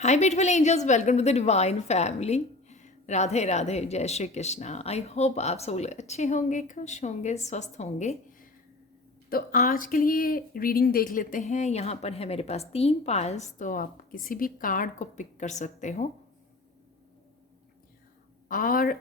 Hi beautiful angels, welcome to the divine family. Radhe Radhe, जय Shri Krishna. I hope आप सब लोग अच्छे होंगे, खुश होंगे, स्वस्थ होंगे। तो आज के लिए रीडिंग देख लेते हैं। यहाँ पर है मेरे पास 3 पाइल्स, तो आप किसी भी कार्ड को पिक कर सकते हो। और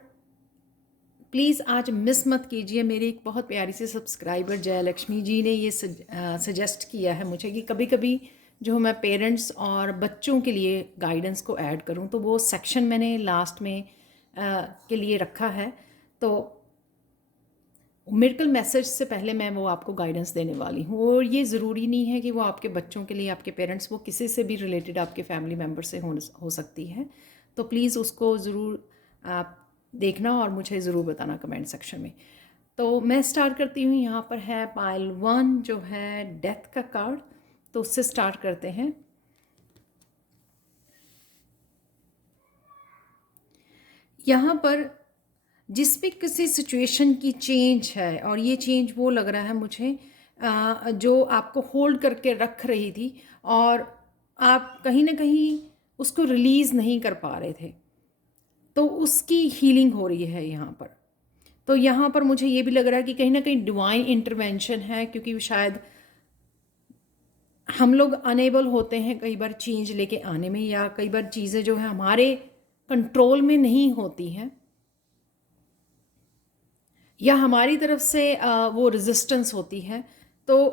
प्लीज़ आज मिस मत कीजिए। मेरी एक बहुत प्यारी सी सब्सक्राइबर जयलक्ष्मी जी ने ये सजेस्ट किया है मुझे कि कभी कभी जो मैं पेरेंट्स और बच्चों के लिए गाइडेंस को ऐड करूं, तो वो सेक्शन मैंने लास्ट में के लिए रखा है। तो मिरेकल मैसेज से पहले मैं वो आपको गाइडेंस देने वाली हूँ। और ये ज़रूरी नहीं है कि वो आपके बच्चों के लिए, आपके पेरेंट्स, वो किसी से भी रिलेटेड आपके फैमिली मेम्बर से हो सकती है। तो प्लीज़ उसको ज़रूर आप देखना और मुझे ज़रूर बताना कमेंट सेक्शन में। तो मैं स्टार्ट करती हूँ। यहाँ पर है पाइल 1 जो है डेथ का कार्ड, तो उससे स्टार्ट करते हैं। यहाँ पर जिस भी किसी सिचुएशन की चेंज है, और ये चेंज वो लग रहा है मुझे जो आपको होल्ड करके रख रही थी और आप कहीं ना कहीं उसको रिलीज़ नहीं कर पा रहे थे, तो उसकी हीलिंग हो रही है यहाँ पर। तो यहाँ पर मुझे ये भी लग रहा है कि कहीं ना कहीं डिवाइन इंटरवेंशन है, क्योंकि शायद हम लोग अनेबल होते हैं कई बार चेंज लेके आने में, या कई बार चीज़ें जो है हमारे कंट्रोल में नहीं होती हैं, या हमारी तरफ से वो रेजिस्टेंस होती है। तो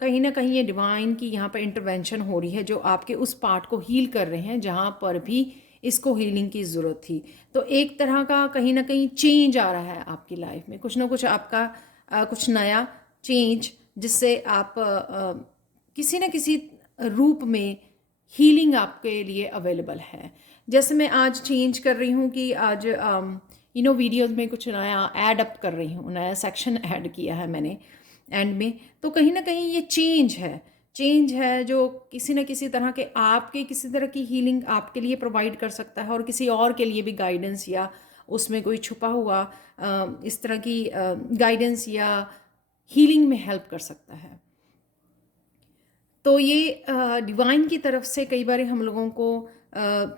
कहीं ना कहीं ये डिवाइन की यहाँ पर इंटरवेंशन हो रही है, जो आपके उस पार्ट को हील कर रहे हैं जहाँ पर भी इसको हीलिंग की ज़रूरत थी। तो एक तरह का कहीं ना कहीं चेंज आ रहा है आपकी लाइफ में, कुछ ना कुछ आपका कुछ नया चेंज, जिससे आप किसी न किसी रूप में हीलिंग आपके लिए अवेलेबल है। जैसे मैं आज चेंज कर रही हूँ कि आज वीडियोज़ में कुछ नया ऐड अप कर रही हूँ, नया सेक्शन ऐड किया है मैंने एंड में। तो कहीं ना कहीं ये चेंज है जो किसी न किसी तरह के आपके किसी तरह की हीलिंग आपके लिए प्रोवाइड कर सकता है, और किसी और के लिए भी गाइडेंस, या उसमें कोई छुपा हुआ इस तरह की गाइडेंस या हीलिंग में हेल्प कर सकता है। तो ये डिवाइन की तरफ से कई बार हम लोगों को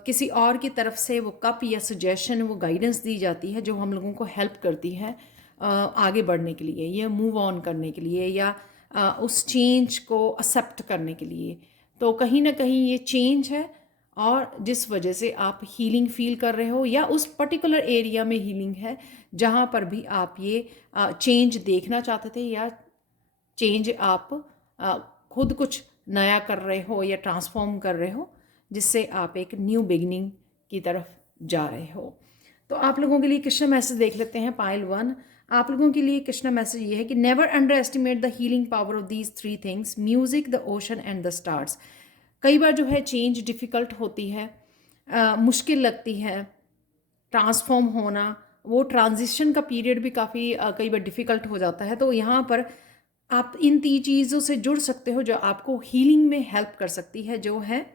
किसी और की तरफ से वो कप या सजेशन, वो गाइडेंस दी जाती है जो हम लोगों को हेल्प करती है आगे बढ़ने के लिए, या मूव ऑन करने के लिए, या उस चेंज को एक्सेप्ट करने के लिए। तो कहीं ना कहीं ये चेंज है, और जिस वजह से आप हीलिंग फील कर रहे हो, या उस पर्टिकुलर एरिया में हीलिंग है जहाँ पर भी आप ये चेंज देखना चाहते थे, या चेंज आप अ, खुद कुछ नया कर रहे हो या ट्रांसफॉर्म कर रहे हो, जिससे आप एक न्यू बिगनिंग की तरफ जा रहे हो। तो आप लोगों के लिए कृष्णा मैसेज देख लेते हैं। पाइल 1, आप लोगों के लिए कृष्णा मैसेज ये है कि never under estimate the healing power of these 3 things: music, the ocean and the stars. कई बार जो है चेंज डिफ़िकल्ट होती है, मुश्किल लगती है ट्रांसफॉर्म होना। वो ट्रांजिशन का पीरियड भी काफ़ी कई बार डिफ़िकल्ट हो जाता है। तो यहाँ पर आप इन 3 चीज़ों से जुड़ सकते हो जो आपको हीलिंग में हेल्प कर सकती है, जो है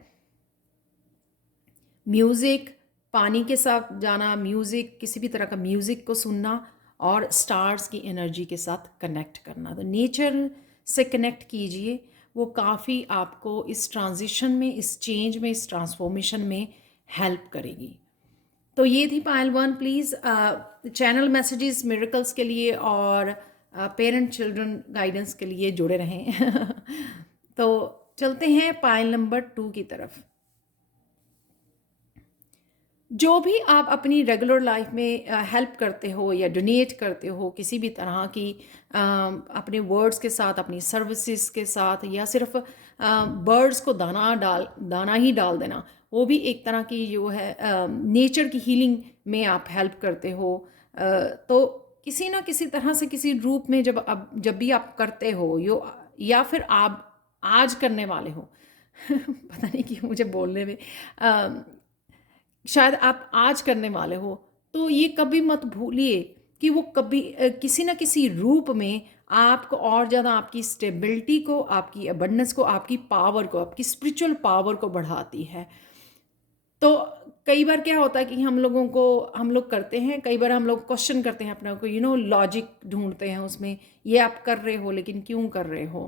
म्यूज़िक, पानी के साथ जाना, म्यूज़िक, किसी भी तरह का म्यूज़िक को सुनना, और स्टार्स की एनर्जी के साथ कनेक्ट करना। तो नेचर से कनेक्ट कीजिए, वो काफ़ी आपको इस ट्रांजिशन में, इस चेंज में, इस ट्रांसफॉर्मेशन में हेल्प करेगी। तो ये थी पायल 1। प्लीज़ चैनल मैसेजेस मिरेकल्स के लिए और पेरेंट चिल्ड्रन गाइडेंस के लिए जुड़े रहें। तो चलते हैं पायल नंबर 2 की तरफ। जो भी आप अपनी रेगुलर लाइफ में हेल्प करते हो या डोनेट करते हो किसी भी तरह की, अपने वर्ड्स के साथ, अपनी सर्विसेज के साथ, या सिर्फ बर्ड्स को दाना ही डाल देना, वो भी एक तरह की जो है नेचर की हीलिंग में आप हेल्प करते हो। तो किसी ना किसी तरह से, किसी रूप में, जब भी आप करते हो या फिर आप आज करने वाले हो पता नहीं क्यों मुझे बोलने में शायद आप आज करने वाले हो, तो ये कभी मत भूलिए कि वो कभी किसी न किसी रूप में आपको और ज़्यादा आपकी स्टेबिलिटी को, आपकी अबंडेंस को, आपकी पावर को, आपकी स्पिरिचुअल पावर को बढ़ाती है। तो कई बार क्या होता है कि हम लोग करते हैं, कई बार हम लोग क्वेश्चन करते हैं अपने को, लॉजिक ढूंढते हैं उसमें। ये आप कर रहे हो लेकिन क्यों कर रहे हो,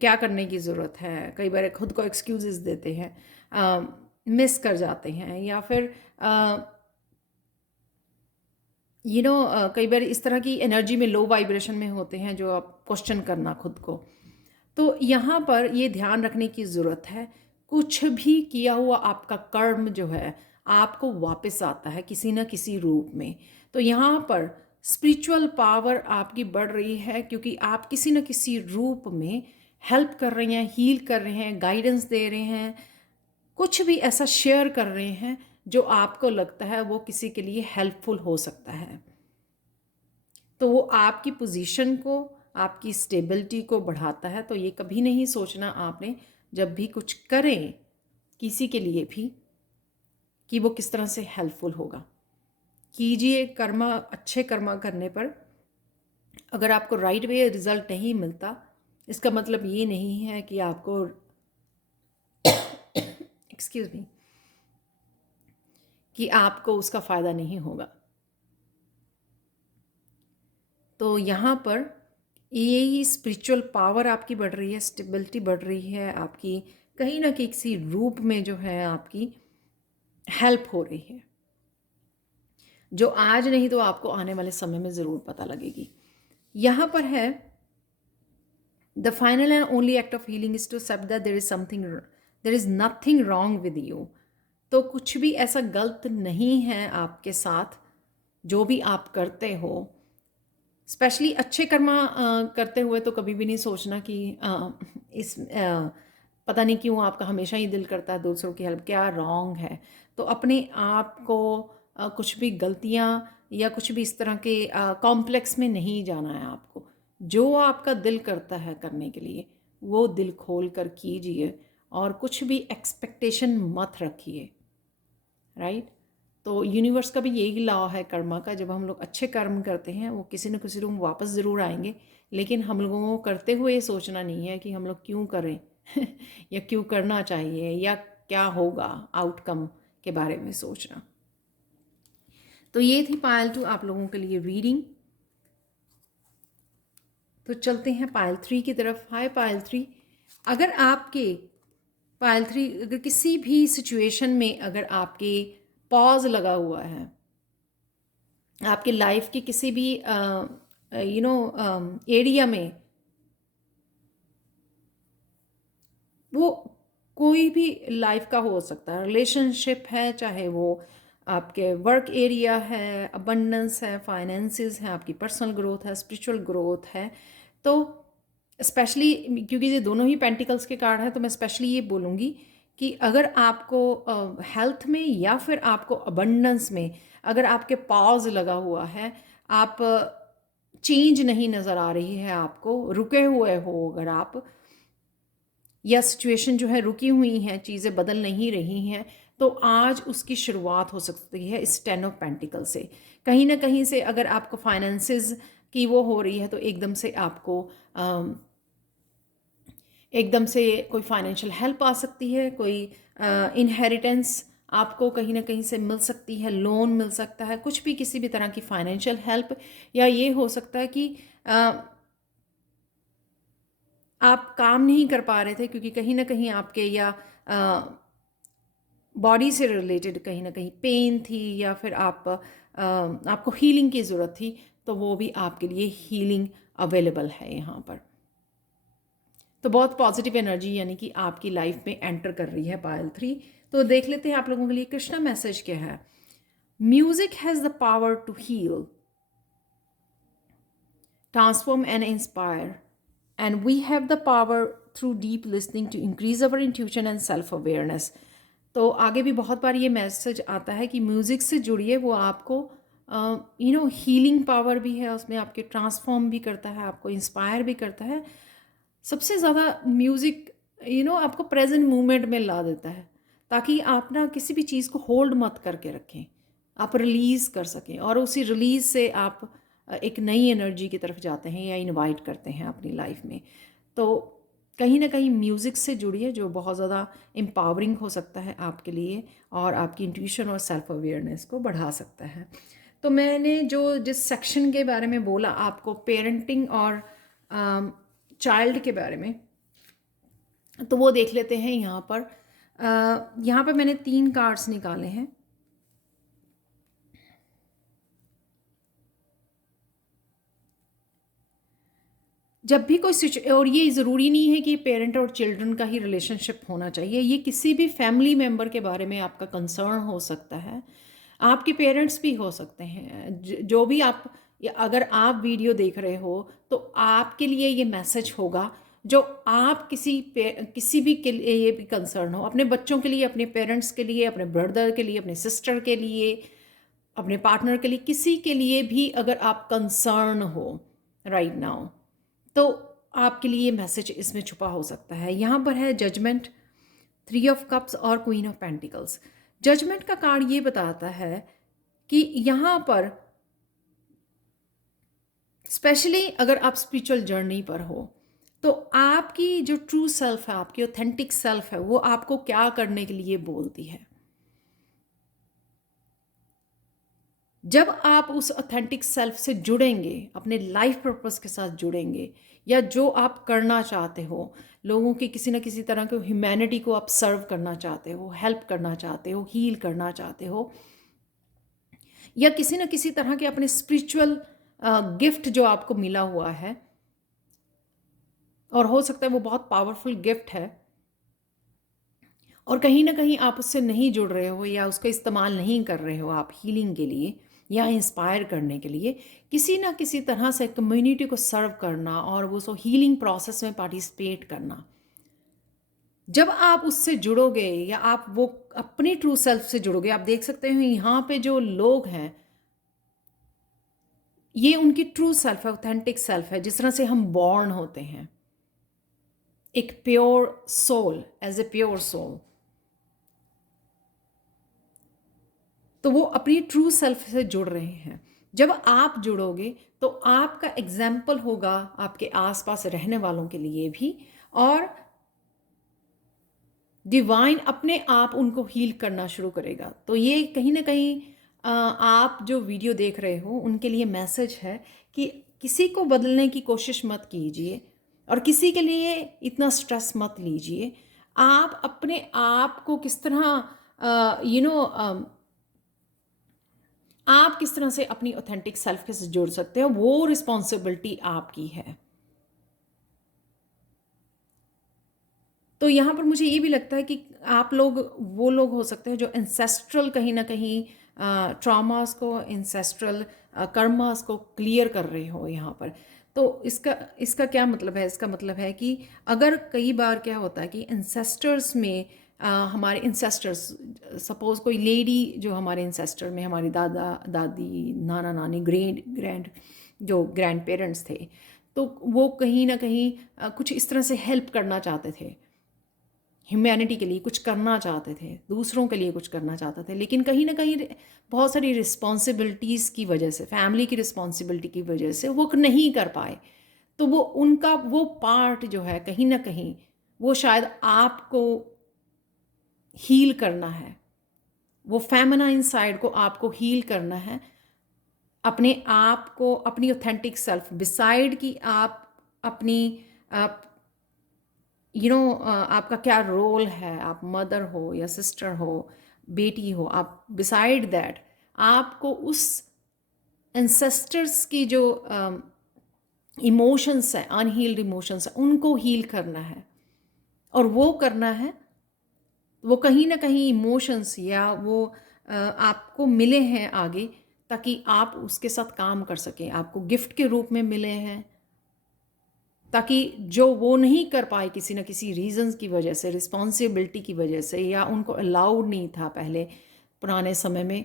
क्या करने की ज़रूरत है। कई बार खुद को एक्सक्यूजेस देते हैं, मिस कर जाते हैं, या फिर कई बार इस तरह की एनर्जी में, लो वाइब्रेशन में होते हैं, जो आप क्वेश्चन करना खुद को। तो यहाँ पर ये ध्यान रखने की ज़रूरत है, कुछ भी किया हुआ आपका कर्म जो है आपको वापस आता है किसी न किसी रूप में। तो यहाँ पर स्पिरिचुअल पावर आपकी बढ़ रही है, क्योंकि आप किसी न किसी रूप में हेल्प कर रहे हैं, हील कर रहे हैं, गाइडेंस दे रहे हैं, कुछ भी ऐसा शेयर कर रहे हैं जो आपको लगता है वो किसी के लिए हेल्पफुल हो सकता है। तो वो आपकी पोजीशन को, आपकी स्टेबिलिटी को बढ़ाता है। तो ये कभी नहीं सोचना आपने, जब भी कुछ करें किसी के लिए भी, कि वो किस तरह से हेल्पफुल होगा। कीजिए कर्मा, अच्छे कर्मा करने पर अगर आपको राइट वे रिजल्ट नहीं मिलता, इसका मतलब ये नहीं है कि आपको एक्सक्यूज मी, कि आपको उसका फ़ायदा नहीं होगा। तो यहाँ पर यही स्पिरिचुअल पावर आपकी बढ़ रही है, स्टेबिलिटी बढ़ रही है आपकी, कहीं ना किसी रूप में जो है आपकी हेल्प हो रही है, जो आज नहीं तो आपको आने वाले समय में ज़रूर पता लगेगी। यहाँ पर है, the final and only act of healing is to accept that there is nothing wrong with you. तो कुछ भी ऐसा गलत नहीं है आपके साथ, जो भी आप करते हो। स्पेशली अच्छे कर्मा करते हुए तो कभी भी नहीं सोचना कि पता नहीं क्यों आपका हमेशा ही दिल करता है दूसरों की हेल्प, क्या रॉन्ग है। तो अपने आप को कुछ भी गलतियाँ या कुछ भी इस तरह के कॉम्प्लेक्स में नहीं जाना है आपको। जो आपका दिल करता है करने के लिए, वो दिल खोल कर कीजिए, और कुछ भी एक्सपेक्टेशन मत रखिए, राइट। तो यूनिवर्स का भी यही लॉ है कर्मा का, जब हम लोग अच्छे कर्म करते हैं वो किसी न किसी रूप वापस ज़रूर आएंगे। लेकिन हम लोगों को करते हुए ये सोचना नहीं है कि हम लोग क्यों करें या क्यों करना चाहिए, या क्या होगा आउटकम के बारे में सोचना। तो ये थी पायल 2 आप लोगों के लिए रीडिंग। तो चलते हैं पायल 3 की तरफ। हाय पायल 3, अगर आपके पायल 3 अगर किसी भी सिचुएशन में अगर आपके पॉज लगा हुआ है, आपके लाइफ के किसी भी एरिया में, वो कोई भी लाइफ का हो सकता है, रिलेशनशिप है, चाहे वो आपके वर्क एरिया है, अबंडेंस है, फाइनेंसेस है, आपकी पर्सनल ग्रोथ है, स्पिरिचुअल ग्रोथ है। तो स्पेशली क्योंकि ये दोनों ही पेंटिकल्स के कार्ड हैं, तो मैं स्पेशली ये बोलूँगी कि अगर आपको हेल्थ में या फिर आपको अबंडेंस में अगर आपके पॉज लगा हुआ है, आप चेंज नहीं नज़र आ रही है, आपको रुके हुए हो अगर आप, या सिचुएशन जो है रुकी हुई हैं, चीज़ें बदल नहीं रही हैं, तो आज उसकी शुरुआत हो सकती है इस 10 ऑफ पेंटिकल से। कहीं ना कहीं से अगर आपको फाइनेंसेस की वो हो रही है, तो एकदम से आपको एकदम से कोई फाइनेंशियल हेल्प आ सकती है, कोई इनहेरिटेंस आपको कहीं ना कहीं से मिल सकती है, लोन मिल सकता है, कुछ भी किसी भी तरह की फाइनेंशियल हेल्प। या ये हो सकता है कि आप काम नहीं कर पा रहे थे क्योंकि कहीं ना कहीं आपके या बॉडी से रिलेटेड कहीं ना कहीं पेन थी, या फिर आपको हीलिंग की ज़रूरत थी, तो वो भी आपके लिए हीलिंग अवेलेबल है यहाँ पर। तो बहुत पॉजिटिव एनर्जी यानी कि आपकी लाइफ में एंटर कर रही है पायल 3। तो देख लेते हैं आप लोगों के लिए कृष्णा मैसेज क्या है। Music has the power to heal, transform and inspire, and we have the power through deep listening to increase our intuition and self awareness। तो आगे भी बहुत बार ये मैसेज आता है कि म्यूज़िक से जुड़िए, वो आपको हीलिंग पावर भी है उसमें, आपके ट्रांसफॉर्म भी करता है, आपको इंस्पायर भी करता है। सबसे ज़्यादा म्यूज़िक आपको प्रेजेंट मोमेंट में ला देता है, ताकि आप ना किसी भी चीज़ को होल्ड मत करके रखें, आप रिलीज़ कर सकें, और उसी रिलीज़ से आप एक नई एनर्जी की तरफ जाते हैं या इनवाइट करते हैं अपनी लाइफ में। तो कहीं ना कहीं म्यूज़िक से जुड़िए, जो बहुत ज़्यादा एम्पावरिंग हो सकता है आपके लिए और आपकी इंट्यूशन और सेल्फ अवेयरनेस को बढ़ा सकता है। तो मैंने जो जिस सेक्शन के बारे में बोला आपको, पेरेंटिंग और चाइल्ड के बारे में, तो वो देख लेते हैं यहाँ पर। यहाँ पर मैंने 3 कार्ड्स निकाले हैं। जब भी कोई और ये ज़रूरी नहीं है कि पेरेंट और चिल्ड्रन का ही रिलेशनशिप होना चाहिए, ये किसी भी फैमिली मेम्बर के बारे में आपका कंसर्न हो सकता है। आपके पेरेंट्स भी हो सकते हैं, जो भी आप, या अगर आप वीडियो देख रहे हो तो आपके लिए ये मैसेज होगा। जो आप किसी भी के लिए ये भी कंसर्न हो, अपने बच्चों के लिए, अपने पेरेंट्स के लिए, अपने ब्रदर के लिए, अपने सिस्टर के लिए, अपने पार्टनर के लिए, किसी के लिए भी अगर आप कंसर्न हो राइट नाउ, तो आपके लिए मैसेज इसमें छुपा हो सकता है। यहाँ पर है जजमेंट, 3 ऑफ कप्स और क्वीन ऑफ पेंटिकल्स। जजमेंट का कार्ड ये बताता है कि यहाँ पर स्पेशली अगर आप स्पिरिचुअल जर्नी पर हो, तो आपकी जो ट्रू सेल्फ है, आपकी ऑथेंटिक सेल्फ है, वो आपको क्या करने के लिए बोलती है। जब आप उस ऑथेंटिक सेल्फ से जुड़ेंगे, अपने लाइफ पर्पस के साथ जुड़ेंगे, या जो आप करना चाहते हो, लोगों की किसी न किसी तरह के ह्यूमैनिटी को आप सर्व करना चाहते हो, हेल्प करना चाहते हो, हील करना चाहते हो, या किसी न किसी तरह के अपने स्पिरिचुअल गिफ्ट जो आपको मिला हुआ है, और हो सकता है वो बहुत पावरफुल गिफ्ट है, और कहीं ना कहीं आप उससे नहीं जुड़ रहे हो या उसका इस्तेमाल नहीं कर रहे हो आप हीलिंग के लिए या इंस्पायर करने के लिए, किसी ना किसी तरह से कम्युनिटी को सर्व करना और वो सो हीलिंग प्रोसेस में पार्टिसिपेट करना। जब आप उससे जुड़ोगे या आप वो अपनी ट्रू सेल्फ से जुड़ोगे, आप देख सकते हो यहाँ पे जो लोग हैं, ये उनकी ट्रू सेल्फ है, ऑथेंटिक सेल्फ है, जिस तरह से हम बॉर्न होते हैं एक pure soul, as a pure soul, तो वो अपनी ट्रू सेल्फ से जुड़ रहे हैं। जब आप जुड़ोगे तो आपका एग्जाम्पल होगा आपके आसपास रहने वालों के लिए भी, और डिवाइन अपने आप उनको हील करना शुरू करेगा। तो ये कहीं ना कहीं आप जो वीडियो देख रहे हो उनके लिए मैसेज है कि किसी को बदलने की कोशिश मत कीजिए और किसी के लिए इतना स्ट्रेस मत लीजिए। आप अपने आप को किस तरह आप किस तरह से अपनी ऑथेंटिक सेल्फ के साथ जुड़ सकते हो, वो रिस्पॉन्सिबिलिटी आपकी है। तो यहाँ पर मुझे ये भी लगता है कि आप लोग वो लोग हो सकते हैं जो एंसेस्ट्रल कहीं ना कहीं ट्रॉमास को, एंसेस्ट्रल कर्मास को क्लियर कर रहे हो यहाँ पर। तो इसका क्या मतलब है? इसका मतलब है कि अगर कई बार क्या होता है कि एंसेस्टर्स में हमारे एंसेस्टर्स, सपोज कोई लेडी जो हमारे एंसेस्टर में, हमारी दादा दादी, नाना नानी, जो ग्रैंड पेरेंट्स थे, तो वो कहीं ना कहीं कुछ इस तरह से हेल्प करना चाहते थे, ह्यूमैनिटी के लिए कुछ करना चाहते थे, दूसरों के लिए कुछ करना चाहते थे, लेकिन कहीं ना कहीं बहुत सारी रिस्पॉन्सिबिलिटीज़ की वजह से, फैमिली की रिस्पॉन्सिबिलिटी की वजह से वो नहीं कर पाए। तो वो उनका वो पार्ट जो है कहीं ना कहीं वो शायद आपको हील करना है, वो फेमिनाइन साइड को आपको हील करना है, अपने आप को, अपनी ऑथेंटिक सेल्फ, बिसाइड कि आप अपनी आपका क्या रोल है, आप मदर हो या सिस्टर हो, बेटी हो, आप बिसाइड दैट आपको उस एंसेस्टर्स की जो इमोशंस हैं, अनहील्ड इमोशंस हैं, उनको हील करना है। और वो करना है, वो कहीं ना कहीं इमोशंस या वो आपको मिले हैं आगे, ताकि आप उसके साथ काम कर सकें, आपको गिफ्ट के रूप में मिले हैं, ताकि जो वो नहीं कर पाए किसी न किसी रीजंस की वजह से, रिस्पॉन्सिबिलिटी की वजह से, या उनको अलाउड नहीं था पहले पुराने समय में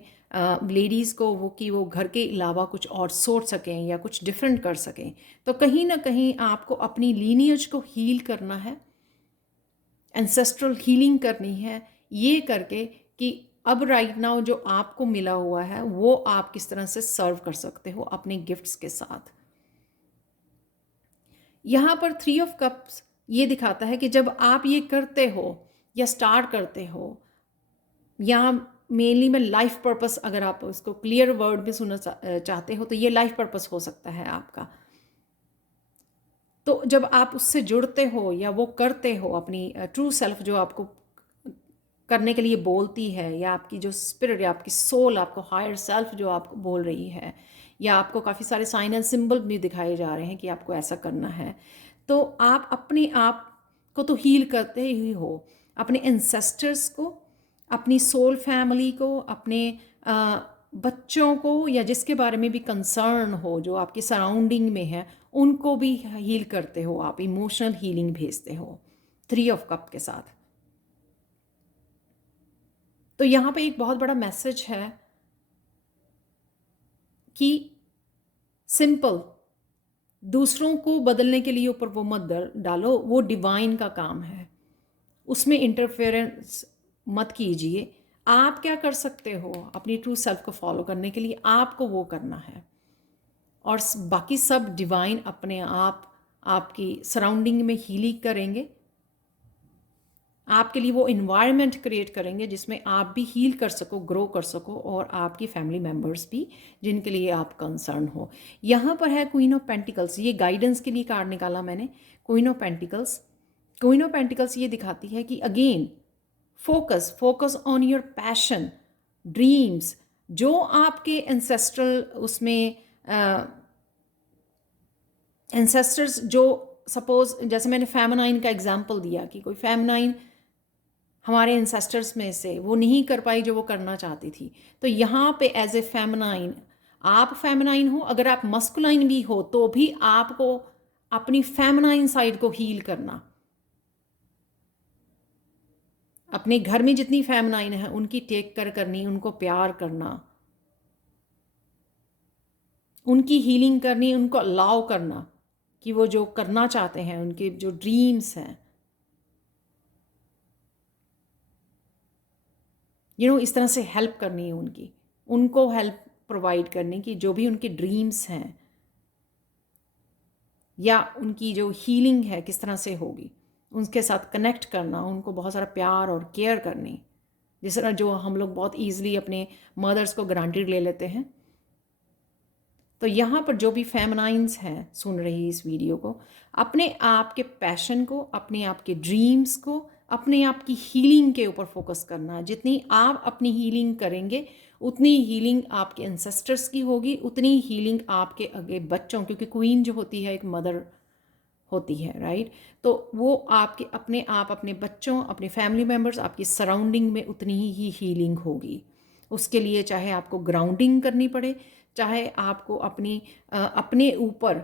लेडीज़ को वो, कि वो घर के अलावा कुछ और सोच सकें या कुछ डिफरेंट कर सकें। तो कहीं ना कहीं आपको अपनी लीनियज को हील करना है, एंसेस्ट्रल हीलिंग करनी है, ये करके कि अब राइट नाउ जो आपको मिला हुआ है वो आप किस तरह से सर्व कर सकते हो अपने गिफ्ट्स के साथ। यहाँ पर 3 ऑफ कप्स ये दिखाता है कि जब आप ये करते हो या स्टार्ट करते हो, या मेनली मैं लाइफ पर्पस, अगर आप उसको क्लियर वर्ड में सुनना चाहते हो तो ये लाइफ पर्पस हो सकता है आपका। तो जब आप उससे जुड़ते हो या वो करते हो, अपनी ट्रू सेल्फ जो आपको करने के लिए बोलती है, या आपकी जो स्पिरिट या आपकी सोल, आपको हायर सेल्फ जो आपको बोल रही है, या आपको काफ़ी सारे साइन एंड सिंबल भी दिखाए जा रहे हैं कि आपको ऐसा करना है, तो आप अपने आप को तो हील करते ही हो, अपने एंसेस्टर्स को, अपनी सोल फैमिली को, अपने बच्चों को, या जिसके बारे में भी कंसर्न हो जो आपकी सराउंडिंग में है, उनको भी हील करते हो आप, इमोशनल हीलिंग भेजते हो 3 ऑफ कप के साथ। तो यहाँ पे एक बहुत बड़ा मैसेज है कि सिंपल, दूसरों को बदलने के लिए ऊपर वो मत डालो, वो डिवाइन का काम है, उसमें इंटरफेरेंस मत कीजिए। आप क्या कर सकते हो अपनी ट्रू सेल्फ को फॉलो करने के लिए, आपको वो करना है, और बाकी सब डिवाइन अपने आप आपकी सराउंडिंग में हीलिंग करेंगे, आपके लिए वो इन्वायरमेंट क्रिएट करेंगे जिसमें आप भी हील कर सको, ग्रो कर सको, और आपकी फैमिली मेम्बर्स भी जिनके लिए आप कंसर्न हो। यहाँ पर है क्वीन ऑफ पेंटिकल्स, ये गाइडेंस के लिए कार्ड निकाला मैंने। Queen of pentacles, queen of pentacles ये दिखाती है कि again focus on your passion, dreams, जो आपके एंसेस्ट्रल उसमें एंसेस्टर्स जो, सपोज जैसे मैंने फेमिनाइन का एग्जांपल दिया कि कोई फेमिनाइन हमारे एंसेस्टर्स में से वो नहीं कर पाई जो वो करना चाहती थी, तो यहाँ पे एज ए फेमिनाइन, आप फेमिनाइन हो, अगर आप मस्कुलाइन भी हो तो भी आपको अपनी फेमिनाइन साइड को हील करना, अपने घर में जितनी फेमिनाइन है उनकी टेक केयर करनी, उनको प्यार करना, उनकी हीलिंग करनी, उनको अलाउ करना कि वो जो करना चाहते हैं, उनके जो ड्रीम्स हैं, इस तरह से हेल्प करनी है उनकी, उनको हेल्प प्रोवाइड करने की, जो भी उनके ड्रीम्स हैं, या उनकी जो हीलिंग है किस तरह से होगी, उनके साथ कनेक्ट करना, उनको बहुत सारा प्यार और केयर करनी, जिस तरह जो हम लोग बहुत ईजिली अपने मदर्स को ग्रांटेड ले लेते हैं। तो यहाँ पर जो भी फेमिनाइंस हैं सुन रही इस वीडियो को, अपने आप के पैशन को, अपने आप के ड्रीम्स को, अपने आप की हीलिंग के ऊपर फोकस करना। जितनी आप अपनी हीलिंग करेंगे उतनी हीलिंग आपके एंसेस्टर्स की होगी, उतनी हीलिंग आपके आगे बच्चों, क्योंकि क्वीन जो होती है एक मदर होती है, राइट। तो वो आपके अपने आप, अपने बच्चों, अपने फैमिली मेम्बर्स, आपकी सराउंडिंग में उतनी ही हीलिंग होगी। उसके लिए चाहे आपको ग्राउंडिंग करनी पड़े, चाहे आपको अपने ऊपर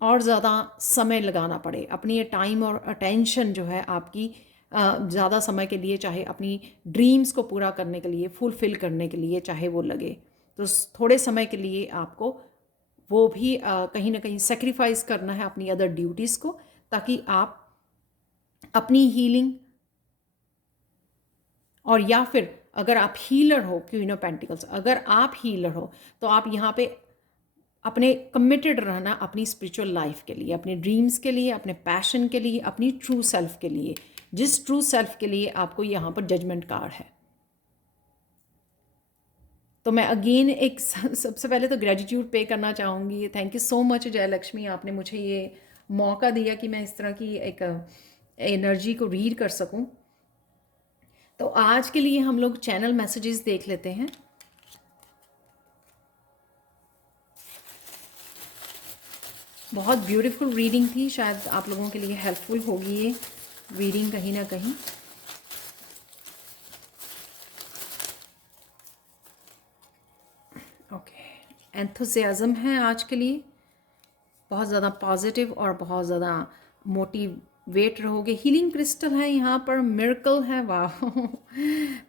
और ज़्यादा समय लगाना पड़े, अपनी टाइम और अटेंशन जो है आपकी ज़्यादा समय के लिए, चाहे अपनी ड्रीम्स को पूरा करने के लिए, फुलफ़िल करने के लिए चाहे वो लगे, तो थोड़े समय के लिए आपको वो भी कहीं ना कहीं सेक्रीफाइस करना है अपनी अदर ड्यूटीज़ को, ताकि आप अपनी हीलिंग, और या फिर अगर आप हीलर हो, क्वीन ऑफ पेंटिकल्स, अगर आप हीलर हो तो आप यहाँ पे अपने कमिटेड रहना अपनी स्पिरिचुअल लाइफ के लिए, अपने ड्रीम्स के लिए, अपने पैशन के लिए, अपनी ट्रू सेल्फ के लिए, जिस ट्रू सेल्फ के लिए आपको यहाँ पर जजमेंट कार्ड है। तो मैं अगेन एक सबसे पहले तो ग्रेटिट्यूड पे करना चाहूँगी। Thank you so much Jayalakshmi, आपने मुझे ये मौका दिया कि मैं इस तरह की एक एनर्जी को रीड कर सकूं। तो आज के लिए हम लोग चैनल मैसेजेस देख लेते हैं। बहुत ब्यूटीफुल रीडिंग थी, शायद आप लोगों के लिए हेल्पफुल होगी ये रीडिंग कहीं ना कहीं। ओके, एंथुसियाज्म है आज के लिए, बहुत ज़्यादा पॉजिटिव और बहुत ज़्यादा मोटिवेट रहोगे। हीलिंग क्रिस्टल है यहाँ पर, मिरेकल है, वाह।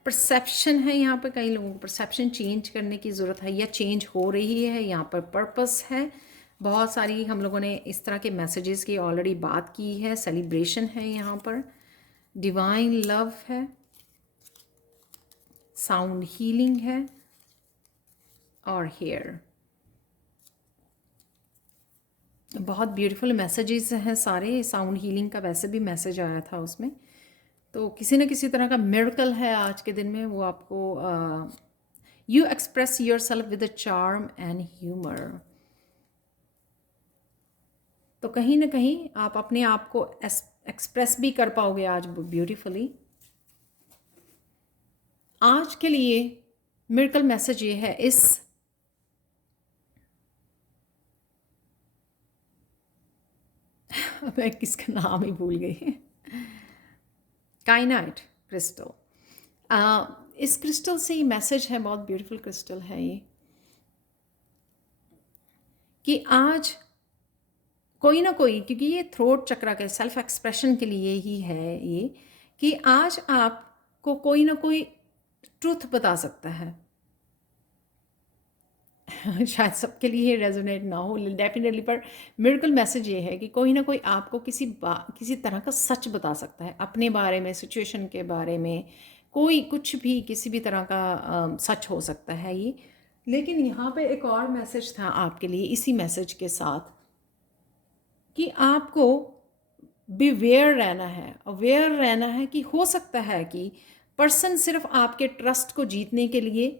परसेप्शन है यहाँ पर, कई लोगों को परसेप्शन चेंज करने की ज़रूरत है या चेंज हो रही है। यहाँ पर पर्पस है, बहुत सारी हम लोगों ने इस तरह के मैसेजेस की ऑलरेडी बात की है। सेलिब्रेशन है यहाँ पर, डिवाइन लव है, साउंड हीलिंग है, और हेयर। बहुत ब्यूटीफुल मैसेजेस हैं सारे, साउंड हीलिंग का वैसे भी मैसेज आया था उसमें। तो किसी न किसी तरह का मिरेकल है आज के दिन में, वो आपको you express your self with a charm and humour. तो कहीं ना कहीं आप अपने आप को एक्सप्रेस भी कर पाओगे आज ब्यूटीफुली। आज के लिए मिरेकल मैसेज ये है, इस मैं किसका नाम ही भूल गई, काइनाइट क्रिस्टल। इस क्रिस्टल से ये मैसेज है, बहुत ब्यूटीफुल क्रिस्टल है ये, कि आज कोई ना कोई, क्योंकि ये थ्रोट चक्रा के सेल्फ एक्सप्रेशन के लिए ही है ये, कि आज आपको कोई ना कोई ट्रूथ बता सकता है। शायद सबके लिए रेजोनेट ना हो डेफिनेटली, पर मिरेकल मैसेज ये है कि कोई ना कोई आपको किसी तरह का सच बता सकता है अपने बारे में, सिचुएशन के बारे में, कोई कुछ भी किसी भी तरह का सच हो सकता है ये। लेकिन यहाँ पे एक और मैसेज था आपके लिए इसी मैसेज के साथ, कि आपको बिवेयर रहना है, अवेयर रहना है, कि हो सकता है कि पर्सन सिर्फ आपके ट्रस्ट को जीतने के लिए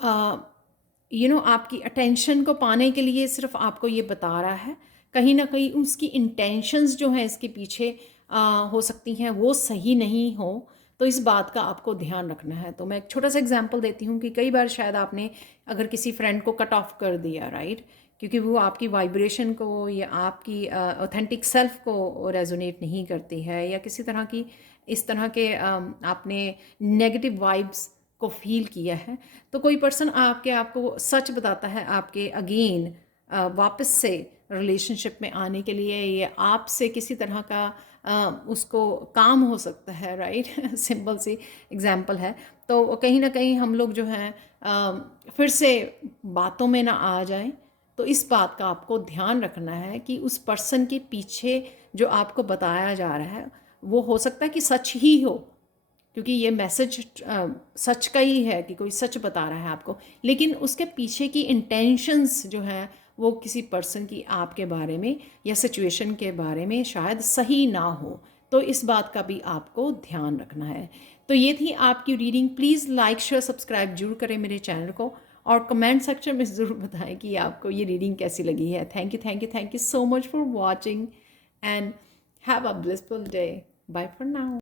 आपकी अटेंशन को पाने के लिए सिर्फ आपको ये बता रहा है। कहीं ना कहीं उसकी इंटेंशंस जो हैं इसके पीछे हो सकती हैं वो सही नहीं हो, तो इस बात का आपको ध्यान रखना है। तो मैं एक छोटा सा एग्जांपल देती हूँ कि कई बार शायद आपने अगर किसी फ्रेंड को कट ऑफ कर दिया, राइट, क्योंकि वो आपकी वाइब्रेशन को या आपकी ऑथेंटिक सेल्फ को रेजोनेट नहीं करती है, या किसी तरह की इस तरह के आपने नेगेटिव वाइब्स को फील किया है, तो कोई पर्सन आपको सच बताता है आपके अगेन वापस से रिलेशनशिप में आने के लिए, या आपसे किसी तरह का उसको काम हो सकता है, राइट। सिंपल सी एग्जांपल है। तो कहीं ना कहीं हम लोग जो हैं फिर से बातों में ना आ जाएं, तो इस बात का आपको ध्यान रखना है कि उस पर्सन के पीछे जो आपको बताया जा रहा है वो हो सकता है कि सच ही हो, क्योंकि ये मैसेज सच का ही है कि कोई सच बता रहा है आपको, लेकिन उसके पीछे की इंटेंशंस जो हैं वो किसी पर्सन की आपके बारे में या सिचुएशन के बारे में शायद सही ना हो। तो इस बात का भी आपको ध्यान रखना है। तो ये थी आपकी reading. Please like share subscribe जरूर करें मेरे चैनल को, और कमेंट सेक्शन में ज़रूर बताएं कि आपको ये रीडिंग कैसी लगी है। Thank you, thank you, thank you so much for watching, and have a blissful day. Bye for now.